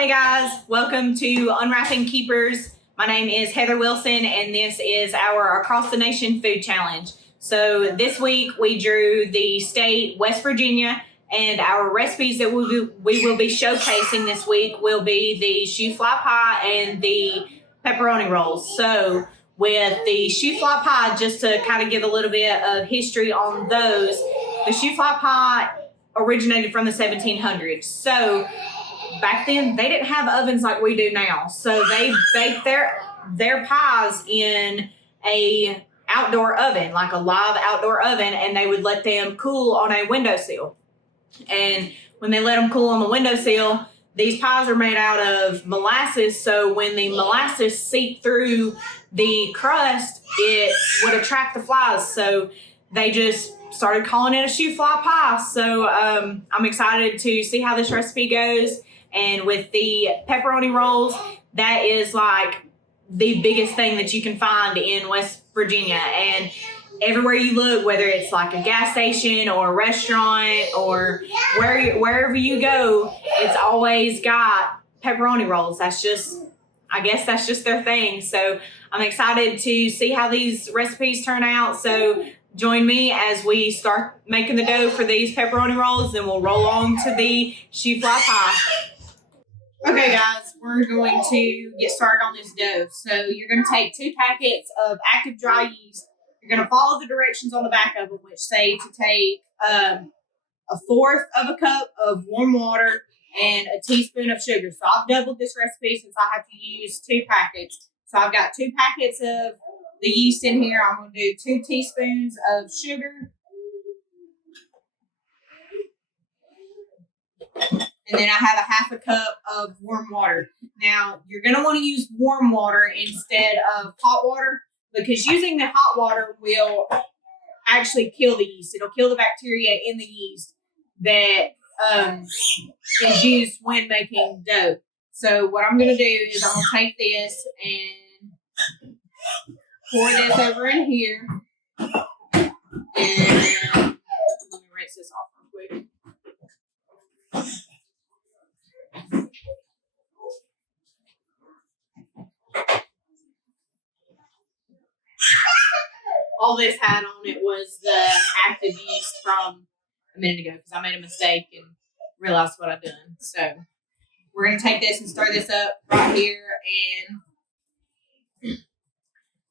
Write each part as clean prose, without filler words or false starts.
Hey guys, welcome to Unwrapping Keepers. My name is Heather Wilson and this is our Across the Nation Food Challenge. So this week we drew the state West Virginia, and our recipes that we will be showcasing this week will be the Shoofly pie and the pepperoni rolls. So with the Shoofly pie, just to kind of give a little bit of history on those, the Shoofly pie originated from the 1700s. So back then they didn't have ovens like we do now, so they baked their pies in a outdoor oven, like a live outdoor oven, and they would let them cool on a windowsill. And when they let them cool on the windowsill, these pies are made out of molasses, so when the molasses seep through the crust, it would attract the flies. So they just started calling it a Shoofly pie. So I'm excited to see how this recipe goes. And with the pepperoni rolls, that is like the biggest thing that you can find in West Virginia. And everywhere you look, whether it's like a gas station or a restaurant or wherever you go, it's always got pepperoni rolls. I guess that's just their thing. So I'm excited to see how these recipes turn out. So join me as we start making the dough for these pepperoni rolls, and we'll roll on to the Shoofly pie. Okay guys, we're going to get started on this dough. So you're going to take 2 packets of active dry yeast. You're going to follow the directions on the back of them, which say to take 1/4 of a cup of warm water and a teaspoon of sugar. So I've doubled this recipe since I have to use 2 packets. So I've got 2 packets of the yeast in here. I'm going to do 2 teaspoons of sugar. And then I have a 1/2 cup of warm water. Now, you're going to want to use warm water instead of hot water, because using the hot water will actually kill the yeast. It'll kill the bacteria in the yeast that is used when making dough. So what I'm going to do is I'm going to take this and pour this over in here. And let me rinse this off real quick. All this had on it was the active yeast from a minute ago, because I made a mistake and realized what I'd done. So we're going to take this and stir this up right here, and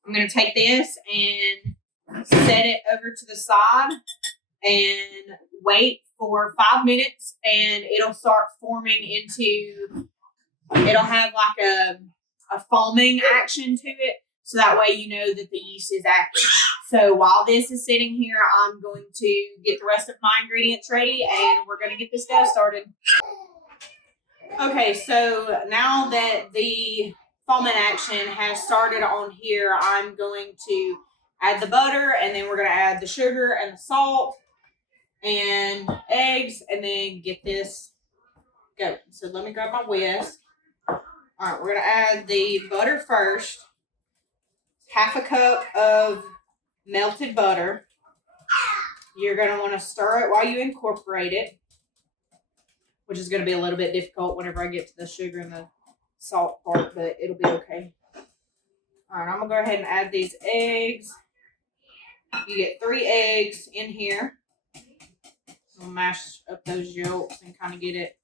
I'm going to take this and set it over to the side and wait for 5 minutes, and it'll start forming into, it'll have like a foaming action to it. So that way you know that the yeast is active. So while this is sitting here, I'm going to get the rest of my ingredients ready, and we're going to get this dough started. Okay, so now that the foaming action has started on here, I'm going to add the butter, and then we're going to add the sugar and the salt and eggs, and then get this going. So let me grab my whisk. All right, we're going to add the butter first. 1/2 cup of melted butter. You're going to want to stir it while you incorporate it, which is going to be a little bit difficult whenever I get to the sugar and the salt part, but it'll be okay. All right, I'm going to go ahead and add these eggs. You get 3 eggs in here. I'll mash up those yolks and kind of get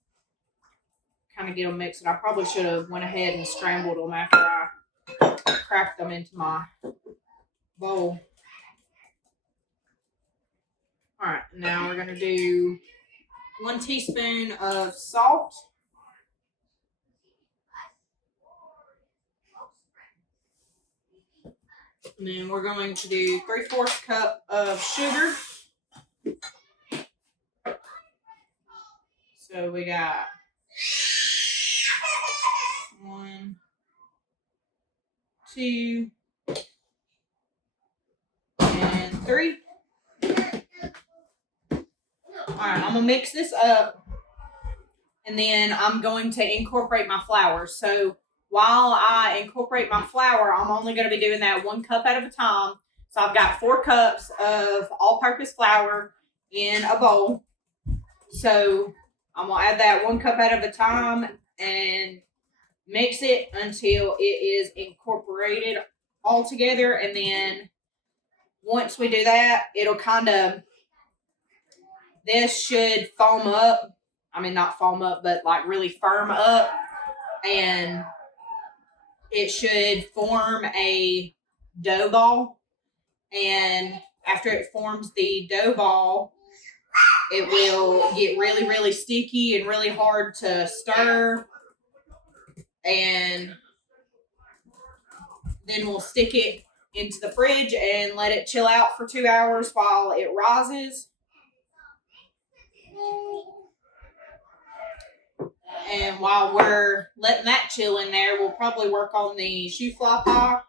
them mixed. And I probably should have went ahead and scrambled them after I cracked them into my bowl. All right, now we're going to do 1 teaspoon of salt. And then we're going to do 3/4 cup of sugar. So we got 1, 2, and 3. All right, I'm going to mix this up, and then I'm going to incorporate my flour. So while I incorporate my flour, I'm only going to be doing that 1 cup at a time. So I've got 4 cups of all-purpose flour in a bowl. So I'm going to add that 1 cup at a time. and mix it until it is incorporated all together. And then once we do that, it'll this should foam up. I mean, not foam up, but like really firm up. And it should form a dough ball. And after it forms the dough ball, it will get really, really sticky and really hard to stir. And then we'll stick it into the fridge and let it chill out for 2 hours while it rises. And while we're letting that chill in there, we'll probably work on the Shoofly pie.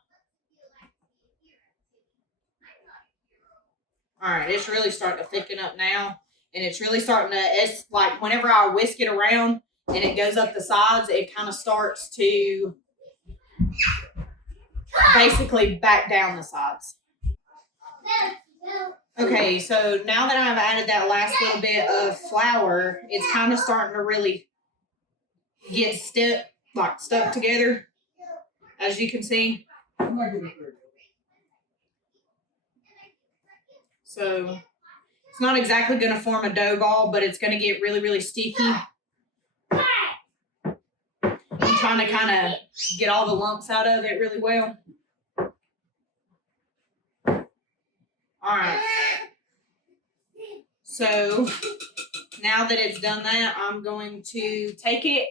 All right, it's really starting to thicken up now. And it's really starting to, it's like whenever I whisk it around and it goes up the sides, it kind of starts to basically back down the sides. Okay, so now that I've added that last little bit of flour, it's kind of starting to really get stuck together, as you can see. So it's not exactly going to form a dough ball, but it's going to get really, really sticky. I'm trying to kind of get all the lumps out of it really well. All right. So now that it's done that, I'm going to take it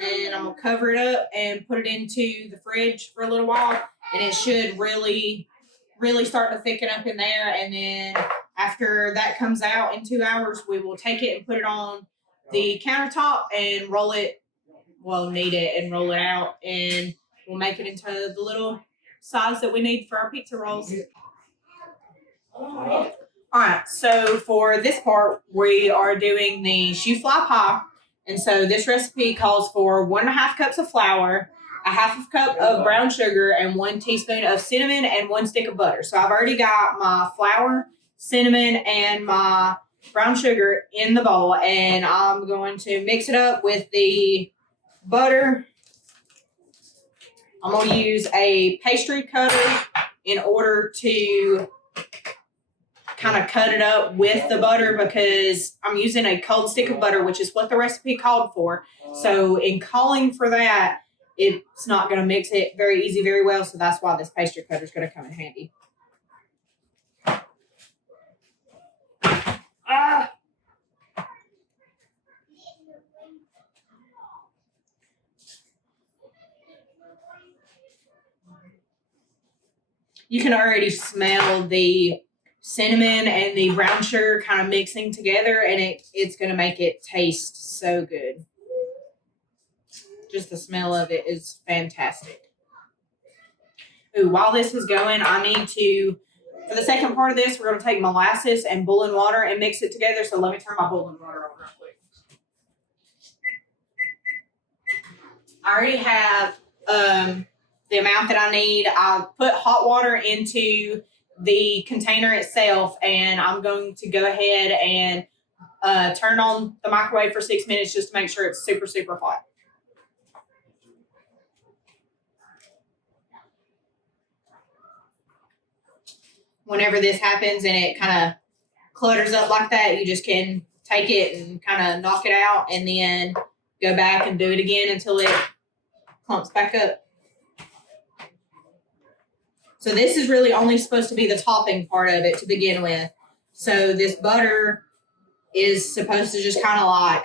and I'm going to cover it up and put it into the fridge for a little while. And it should really, really start to thicken up in there. And then after that comes out in 2 hours, we will take it and put it on the countertop and knead it and roll it out. And we'll make it into the little size that we need for our pizza rolls. All right, so for this part, we are doing the Shoofly pie. And so this recipe calls for 1.5 cups of flour, a half cup of brown sugar, and 1 teaspoon of cinnamon, and 1 stick of butter. So I've already got my flour, cinnamon, and my brown sugar in the bowl, and I'm going to mix it up with the butter. I'm going to use a pastry cutter in order to kind of cut it up with the butter because I'm using a cold stick of butter, which is what the recipe called for. So in calling for that, it's not going to mix it very easy, very well. So that's why this pastry cutter is going to come in handy. You can already smell the cinnamon and the brown sugar kind of mixing together, and it's going to make it taste so good. Just the smell of it is fantastic. Ooh, while this is going, I need to, for the second part of this, we're going to take molasses and boiling water and mix it together. So let me turn my boiling water on real quick. I already have the amount that I need. I put hot water into the container itself, and I'm going to go ahead and turn on the microwave for 6 minutes just to make sure it's super, super hot. Whenever this happens and it kind of clutters up like that, you just can take it and kind of knock it out and then go back and do it again until it clumps back up. So this is really only supposed to be the topping part of it to begin with. So this butter is supposed to just kind of like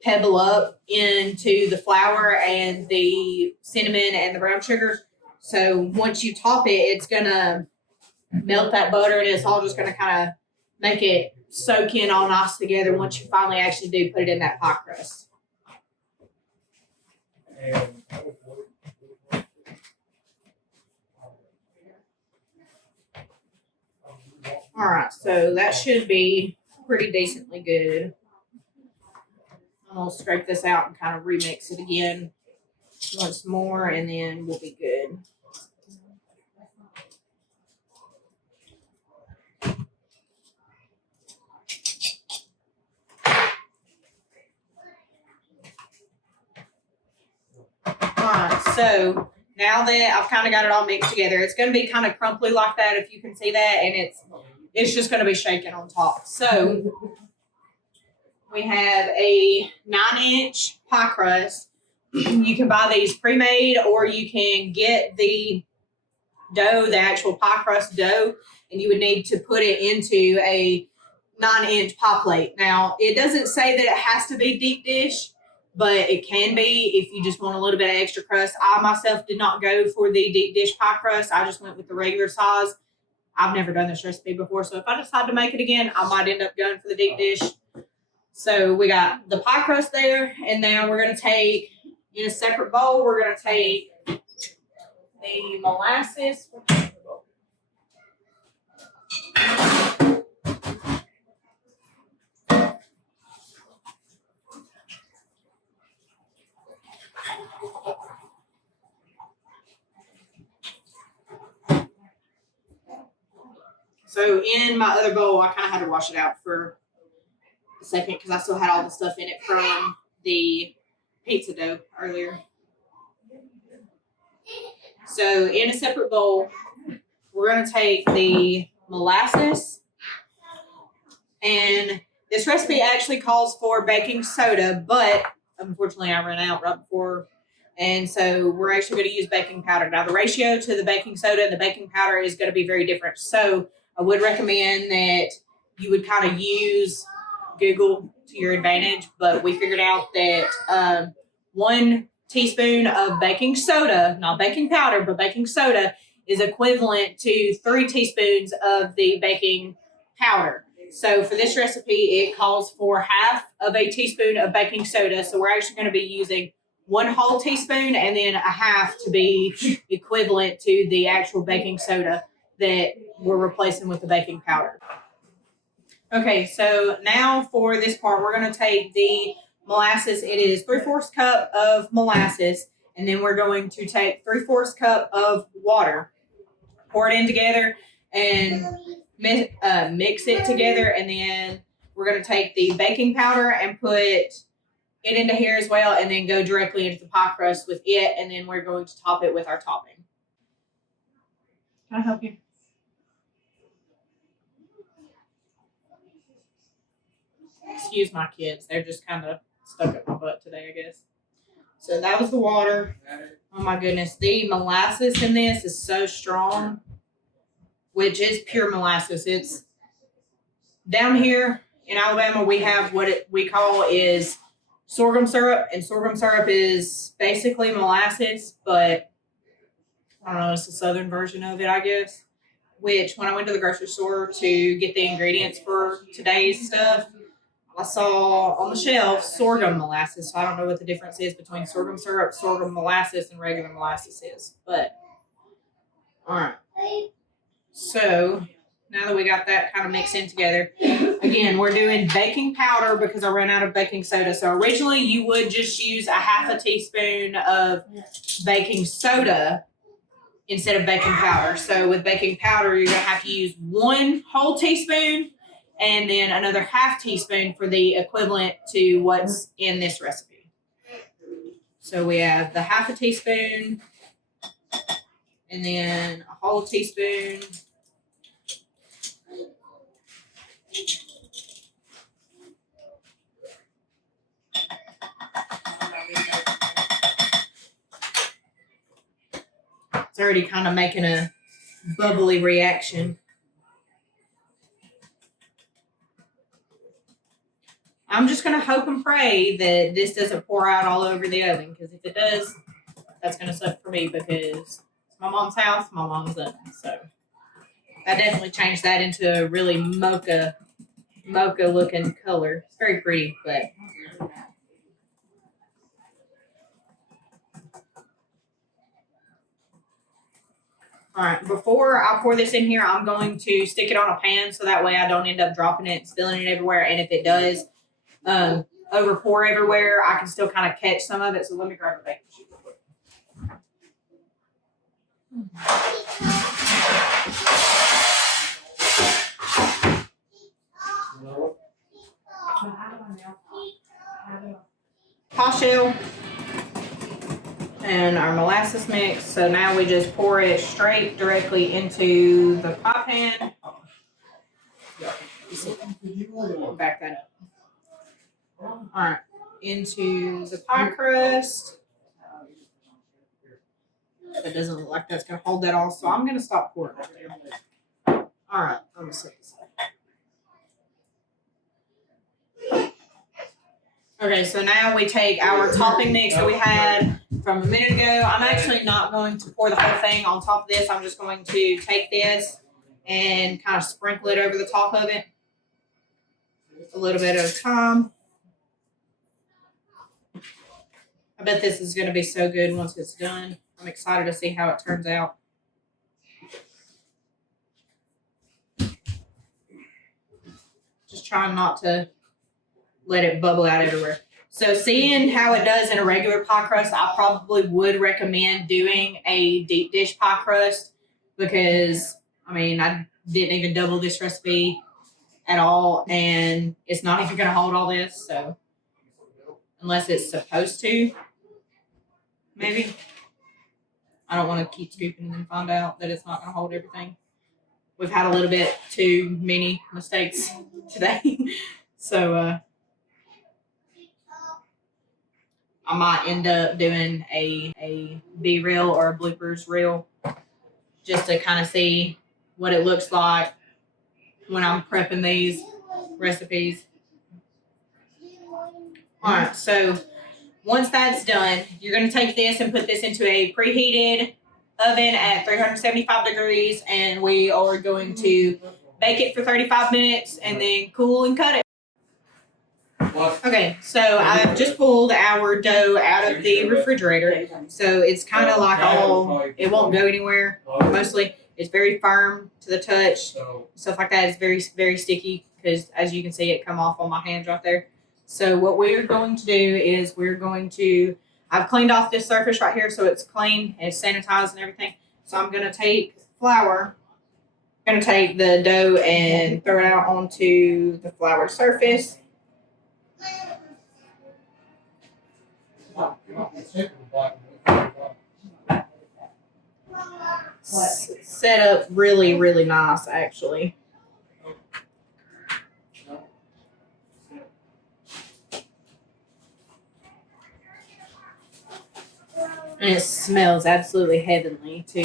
pebble up into the flour and the cinnamon and the brown sugar. So once you top it, it's going to melt that butter and it's all just going to kind of make it soak in all nice together once you finally actually do put it in that pie crust. All right, so that should be pretty decently good. I'm going to scrape this out and kind of remix it again once more, and then we'll be good. So now that I've kind of got it all mixed together, it's going to be kind of crumply like that, if you can see that, and it's just going to be shaking on top. So we have a 9-inch pie crust. You can buy these pre-made, or you can get the dough, the actual pie crust dough, and you would need to put it into a 9-inch pie plate. Now, it doesn't say that it has to be deep dish, but it can be if you just want a little bit of extra crust. I myself did not go for the deep dish pie crust. I just went with the regular size. I've never done this recipe before, so if I decide to make it again, I might end up going for the deep dish. So we got the pie crust there, and now we're going to take, in a separate bowl, we're going to take the molasses. So in my other bowl, I kind of had to wash it out for a second because I still had all the stuff in it from the pizza dough earlier. So in a separate bowl, we're going to take the molasses, and this recipe actually calls for baking soda, but unfortunately I ran out right before, and so we're actually going to use baking powder. Now the ratio to the baking soda and the baking powder is going to be very different, so I would recommend that you would kind of use Google to your advantage, but we figured out that 1 teaspoon of baking soda, not baking powder, but baking soda, is equivalent to 3 teaspoons of the baking powder. So for this recipe, it calls for half of a teaspoon of baking soda. So we're actually going to be using 1 whole teaspoon and then a half to be equivalent to the actual baking soda that we're replacing with the baking powder. Okay, so now for this part, we're going to take the molasses. It is 3/4 cup of molasses, and then we're going to take 3/4 cup of water, pour it in together, and mix it together. And then we're going to take the baking powder and put it into here as well, and then go directly into the pie crust with it. And then we're going to top it with our topping. Can I help you? Excuse my kids. They're just kind of stuck up my butt today, I guess. So that was the water. Oh my goodness. The molasses in this is so strong, which is pure molasses. It's down here in Alabama, we have what we call is sorghum syrup, and sorghum syrup is basically molasses, but I don't know, it's the southern version of it, I guess. Which when I went to the grocery store to get the ingredients for today's stuff, I saw on the shelf sorghum molasses. So I don't know what the difference is between sorghum syrup, sorghum molasses, and regular molasses is. But, all right. So now that we got that kind of mixed in together, again, we're doing baking powder because I ran out of baking soda. So originally you would just use a half a teaspoon of baking soda instead of baking powder. So with baking powder, you're going to have to use 1 whole teaspoon and then another half teaspoon for the equivalent to what's in this recipe. So we have the half a teaspoon and then a whole teaspoon. It's already kind of making a bubbly reaction. I'm just going to hope and pray that this doesn't pour out all over the oven, because if it does, that's going to suck for me, because it's my mom's house, my mom's oven. So I definitely changed that into a really mocha looking color. It's very pretty, but all right, before I pour this in here, I'm going to stick it on a pan so that way I don't end up dropping it and spilling it everywhere. And if it does over pour everywhere, I can still kind of catch some of it. So let me grab a baking sheet real quick. Pie shell. and our molasses mix. So now we just pour it straight directly into the pie pan. Back that up. All right, into the pie crust. That doesn't look like that's gonna hold that all, so I'm gonna stop pouring right there. All right, I'm gonna set this up. Okay, so now we take our topping mix that we had from a minute ago. I'm actually not going to pour the whole thing on top of this. I'm just going to take this and kind of sprinkle it over the top of it a little bit at a time. I bet this is going to be so good once it's done. I'm excited to see how it turns out. Just trying not to let it bubble out everywhere. So seeing how it does in a regular pie crust, I probably would recommend doing a deep dish pie crust because, I mean, I didn't even double this recipe at all, and it's not even going to hold all this, so unless it's supposed to, maybe. I don't want to keep scooping and then find out that it's not going to hold everything. We've had a little bit too many mistakes today, so I might end up doing a B-reel or a bloopers reel just to kind of see what it looks like when I'm prepping these recipes. All right, so once that's done, you're going to take this and put this into a preheated oven at 375 degrees, and we are going to bake it for 35 minutes and then cool and cut it. Okay, so I've just pulled our dough out of the refrigerator. So it's kind of like it won't go anywhere. Mostly, it's very firm to the touch. Stuff like that is very, very sticky because, as you can see, it come off on my hands right there. So what we're going to do is I've cleaned off this surface right here so it's clean and it's sanitized and everything. So I'm going to take flour. I'm going to take the dough and throw it out onto the flour surface. Set up really, really nice, actually. And it smells absolutely heavenly, too.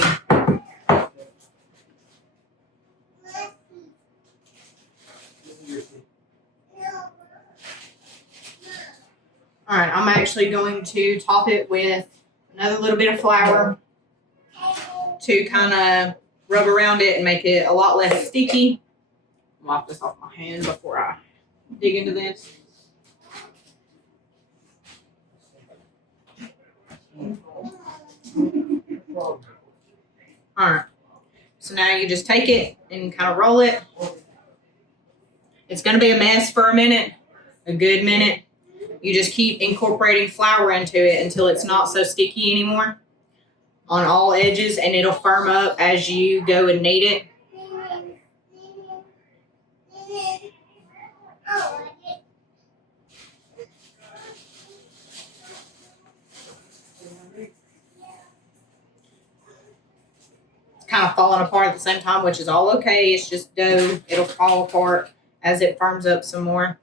All right, I'm actually going to top it with another little bit of flour to kind of rub around it and make it a lot less sticky. Wipe this off my hand before I dig into this. All right, so now you just take it and kind of roll it. It's going to be a mess for a minute, a good minute. You just keep incorporating flour into it until it's not so sticky anymore on all edges, and it'll firm up as you go and knead it. It's kind of falling apart at the same time, which is all okay. It's just dough. It'll fall apart as it firms up some more.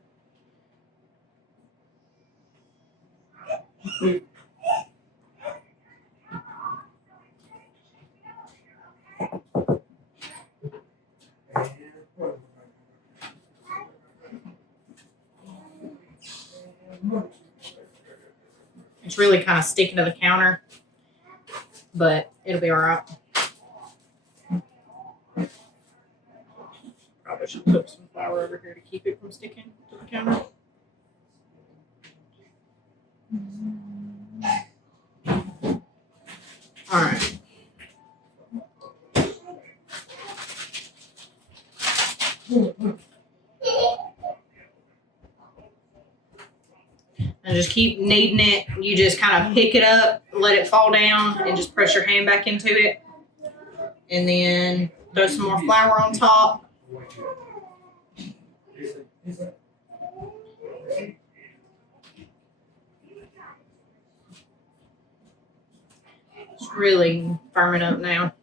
It's really kind of sticking to the counter, but it'll be all right. Probably should put some flour over here to keep it from sticking to the counter. All right. And just keep kneading it. You just kind of pick it up, let it fall down, and just press your hand back into it. And then throw some more flour on top. It's really firming up now.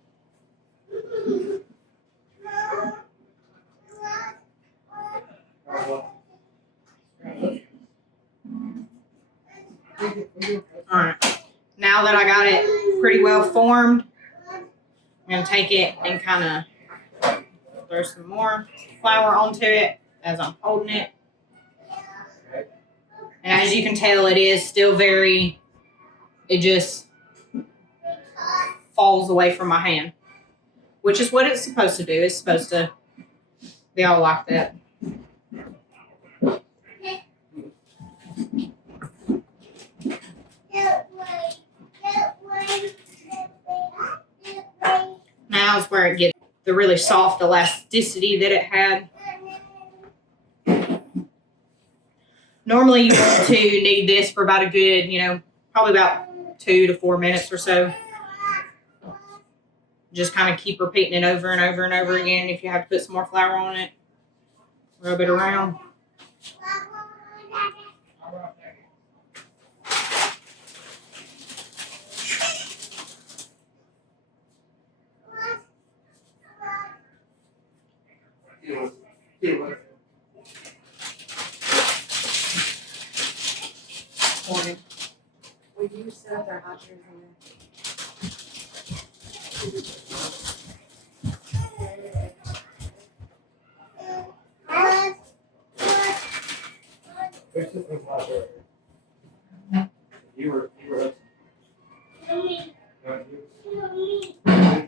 All right. Now that I got it pretty well formed, I'm going to take it and kind of throw some more flour onto it as I'm holding it. And as you can tell, it is still it just falls away from my hand, which is what it's supposed to do. It's supposed to be all like that. Now is where it gets the really soft elasticity that it had. Normally you want to knead this for about a good, probably about 2 to 4 minutes or so. Just kind of keep repeating it over and over and over again. If you have to put some more flour on it, rub it around. Will you set up their hot chairs in there?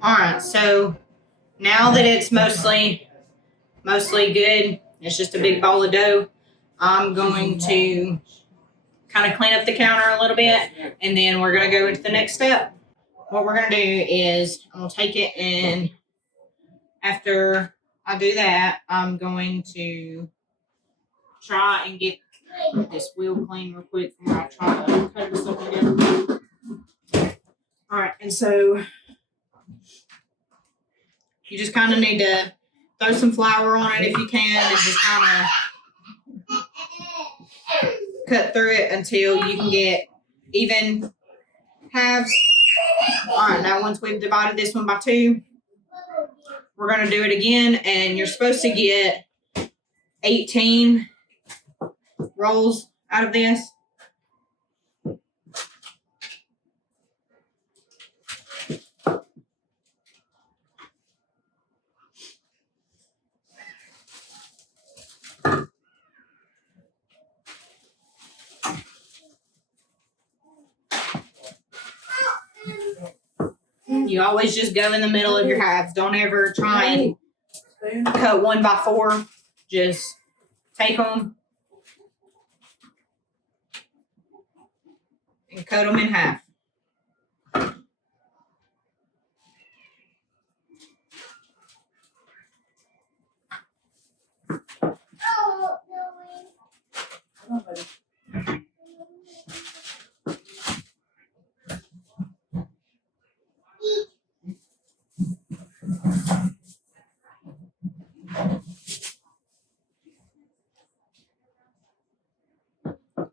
All right, so now that it's mostly good, it's just a big ball of dough, I'm going to kind of clean up the counter a little bit, and then we're going to go into the next step. What we're going to do is I'm going to take it, and after I do that, I'm going to try and get this wheel clean real quick before I try to cut this stuff together. All right, and so you just kind of need to throw some flour on it if you can, and just kind of cut through it until you can get even halves. All right, now once we've divided this one by 2, we're going to do it again, and you're supposed to get 18 rolls out of this. You always just go in the middle of your halves. Don't ever try and cut 1 by 4. Just take them and cut them in half.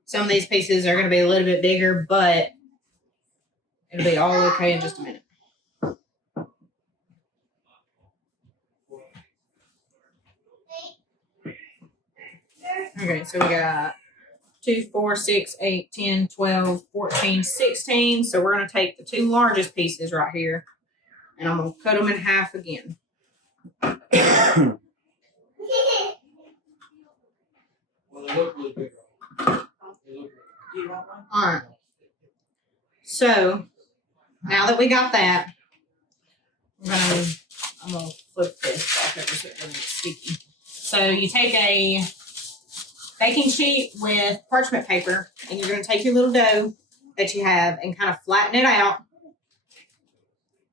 Some of these pieces are going to be a little bit bigger, but it'll be all okay in just a minute. Okay, so we got 2, 4, 6, 8, 10, 12, 14, 16. So we're going to take the 2 largest pieces right here, and I'm going to cut them in half again. Well, they look really big. Do you want one? All right. So now that we got that, I'm gonna flip this back over so it doesn't get sticky. So you take a baking sheet with parchment paper, and you're gonna take your little dough that you have and kind of flatten it out.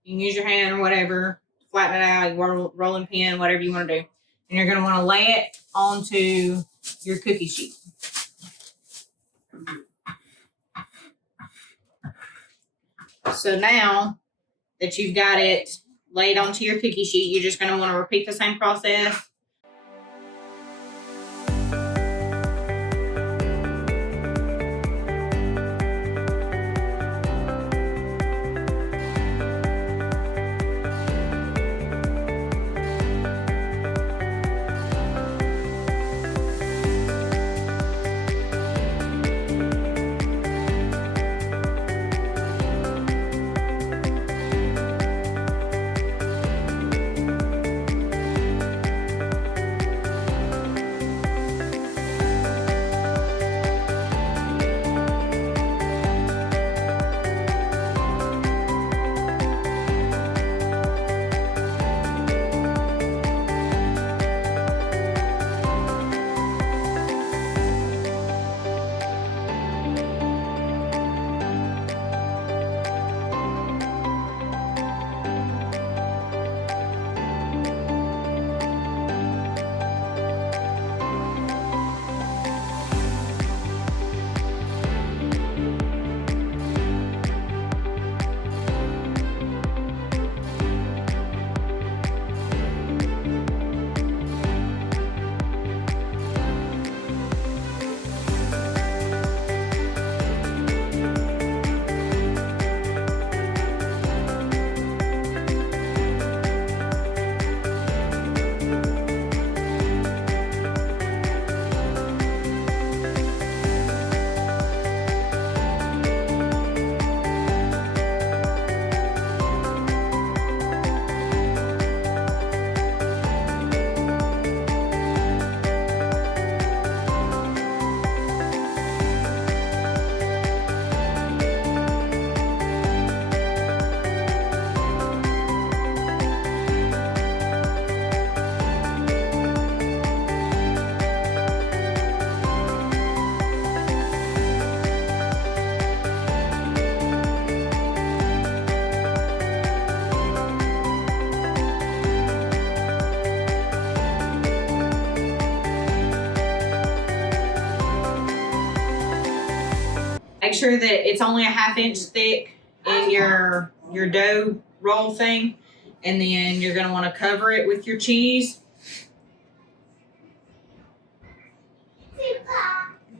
You can use your hand or whatever, flatten it out, rolling pin, whatever you want to do. And you're gonna want to lay it onto your cookie sheet. So now that you've got it laid onto your cookie sheet, you're just going to want to repeat the same process. make sure that it's only a 1/2 inch thick in your dough roll thing. And then you're going to want to cover it with your cheese.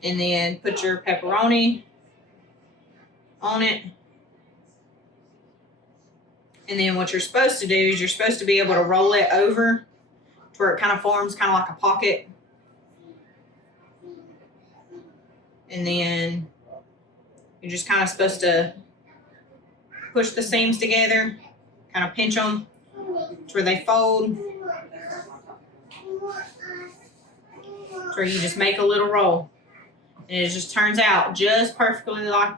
And then put your pepperoni on it. And then what you're supposed to do is you're supposed to be able to roll it over to where it kind of forms kind of like a pocket. And then you're just kind of supposed to push the seams together, kind of pinch them to where they fold. To where you just make a little roll. And it just turns out just perfectly like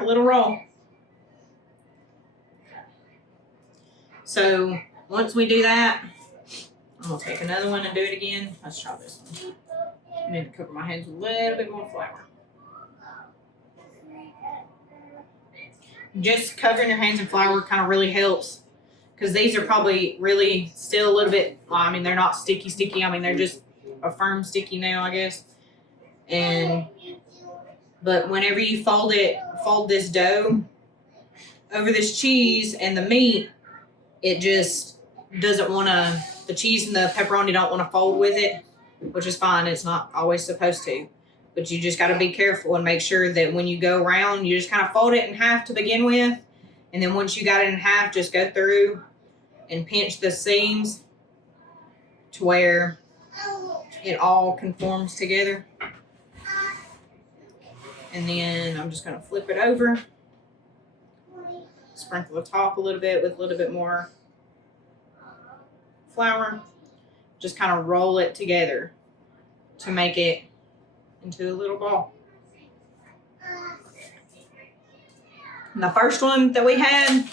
a little roll. So once we do that, I'm gonna take another one and do it again. Let's try this one. I need to cover my hands with a little bit more flour. Just covering your hands in flour kind of really helps, because these are probably really still a little bit, well, I mean, they're not sticky. I mean, they're just a firm sticky now, I guess. But whenever you fold this dough over this cheese and the meat, it just doesn't want to, the cheese and the pepperoni don't want to fold with it, which is fine. It's not always supposed to. But you just got to be careful and make sure that when you go around, you just kind of fold it in half to begin with. And then once you got it in half, just go through and pinch the seams to where it all conforms together. And then I'm just going to flip it over. Sprinkle the top a little bit with a little bit more flour. Just kind of roll it together to make it into a little ball. And the first one that we had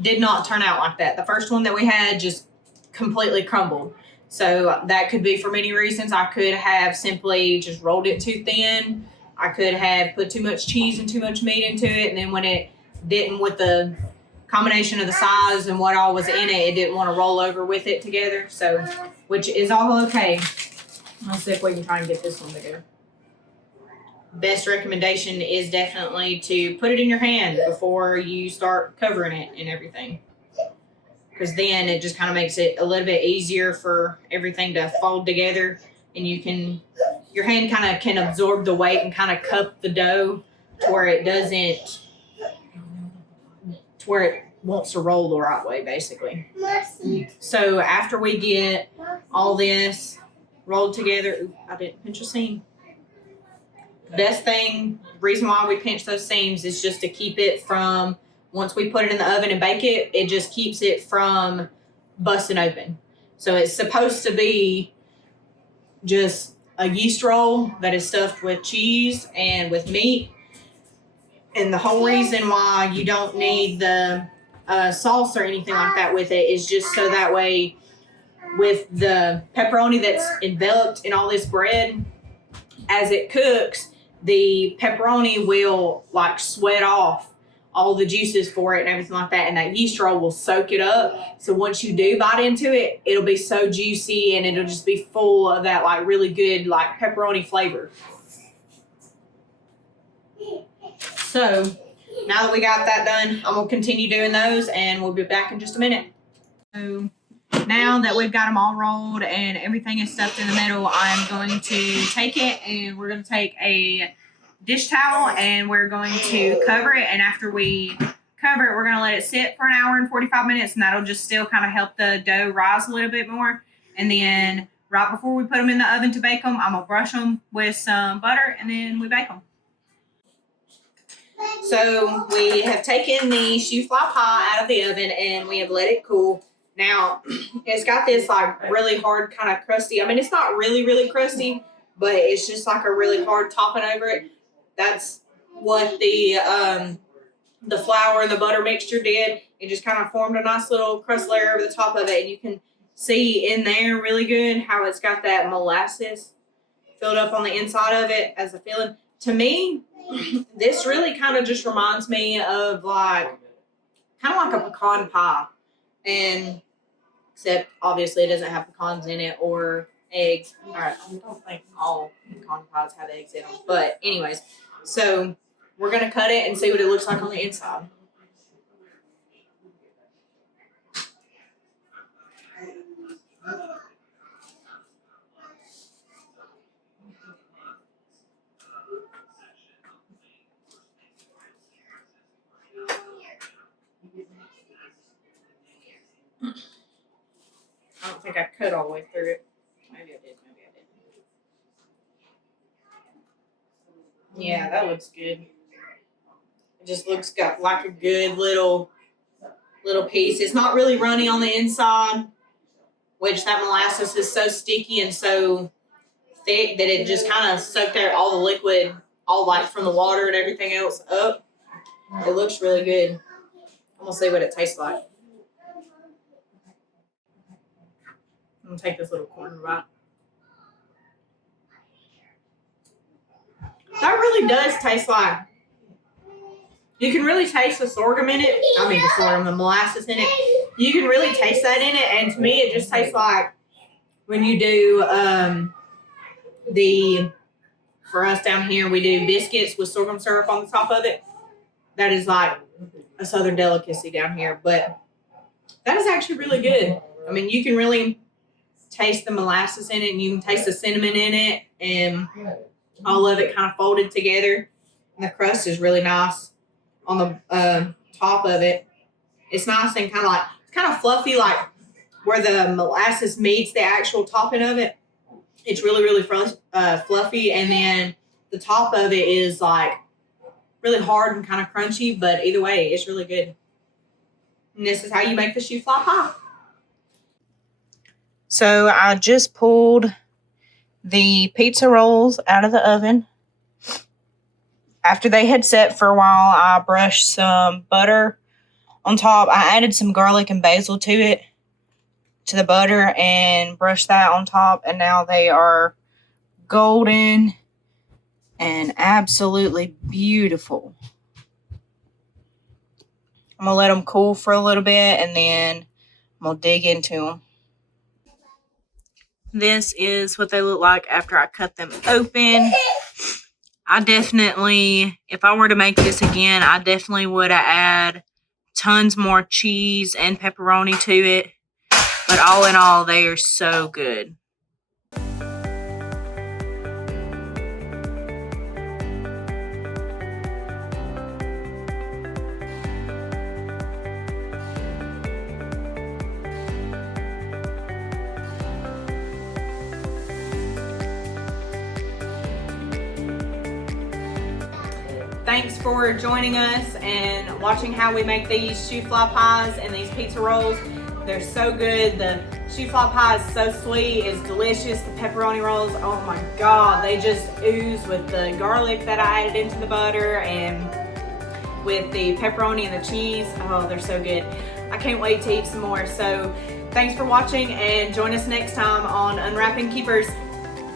did not turn out like that. The first one that we had just completely crumbled. So that could be for many reasons. I could have simply just rolled it too thin. I could have put too much cheese and too much meat into it, and then when it didn't, with the combination of the size and what all was in it, it didn't want to roll over with it together. So, which is all okay. Let's see if we can try and get this one together. Best recommendation is definitely to put it in your hand before you start covering it and everything, because then it just kind of makes it a little bit easier for everything to fold together, and your hand kind of can absorb the weight and kind of cup the dough to where it doesn't, to where it wants to roll the right way, basically. So after we get all this rolled together, ooh, I didn't pinch a seam. Best thing, reason why we pinch those seams is just to keep it from, once we put it in the oven and bake it, it just keeps it from busting open. So it's supposed to be just a yeast roll that is stuffed with cheese and with meat. And the whole reason why you don't need the sauce or anything like that with it is just so that way, with the pepperoni that's enveloped in all this bread, as it cooks, the pepperoni will like sweat off all the juices for it and everything like that, and that yeast roll will soak it up. So once you do bite into it, it'll be so juicy and it'll just be full of that like really good like pepperoni flavor. So now that we got that done, I'm gonna continue doing those and we'll be back in just a minute. So now that we've got them all rolled and everything is stuffed in the middle, I'm going to take it and we're going to take a dish towel and we're going to cover it. And after we cover it, we're going to let it sit for an hour and 45 minutes, and that'll just still kind of help the dough rise a little bit more. And then right before we put them in the oven to bake them, I'm going to brush them with some butter and then we bake them. So we have taken the Shoofly pie out of the oven and we have let it cool. Now, it's got this like really hard kind of crusty. I mean, it's not really, really crusty, but it's just like a really hard topping over it. That's what the flour and the butter mixture did. It just kind of formed a nice little crust layer over the top of it. And you can see in there really good how it's got that molasses filled up on the inside of it as a filling. To me, this really kind of just reminds me of like, kind of like a pecan pie. And except obviously it doesn't have pecans in it or eggs. All right, I don't think all pecan pies have eggs in them. But anyways, so we're gonna cut it and see what it looks like on the inside. I don't think I cut all the way through it. Maybe I did, maybe I didn't. Yeah, that looks good. It just looks got like a good little piece. It's not really runny on the inside, which that molasses is so sticky and so thick that it just kind of soaked out all the liquid, all like from the water and everything else up. It looks really good. I'm gonna see what it tastes like. I'm gonna take this little corn bite. That really does taste like, you can really taste the sorghum in it. I mean the sorghum, the molasses in it. You can really taste that in it, and to me it just tastes like when you do for us down here, we do biscuits with sorghum syrup on the top of it. That is like a southern delicacy down here, but that is actually really good. I mean, you can really taste the molasses in it, and you can taste the cinnamon in it, and all of it kind of folded together. And the crust is really nice on the top of it. It's nice and kind of like, it's kind of fluffy, like where the molasses meets the actual topping of it. It's really, really fluffy, and then the top of it is like really hard and kind of crunchy, but either way, it's really good. And this is how you make the shoofly pie. So I just pulled the pizza rolls out of the oven. After they had set for a while, I brushed some butter on top. I added some garlic and basil to the butter, and brushed that on top. And now they are golden and absolutely beautiful. I'm going to let them cool for a little bit, and then I'm going to dig into them. This is what they look like after I cut them open. I definitely, if I were to make this again, I definitely would add tons more cheese and pepperoni to it. But all in all, they are so good. Thanks for joining us and watching how we make these shoofly pies and these pizza rolls. They're so good. The shoofly pie is so sweet, it's delicious. The pepperoni rolls, oh my God, they just ooze with the garlic that I added into the butter and with the pepperoni and the cheese. Oh, they're so good. I can't wait to eat some more. So thanks for watching, and join us next time on Unwrapping Keepers.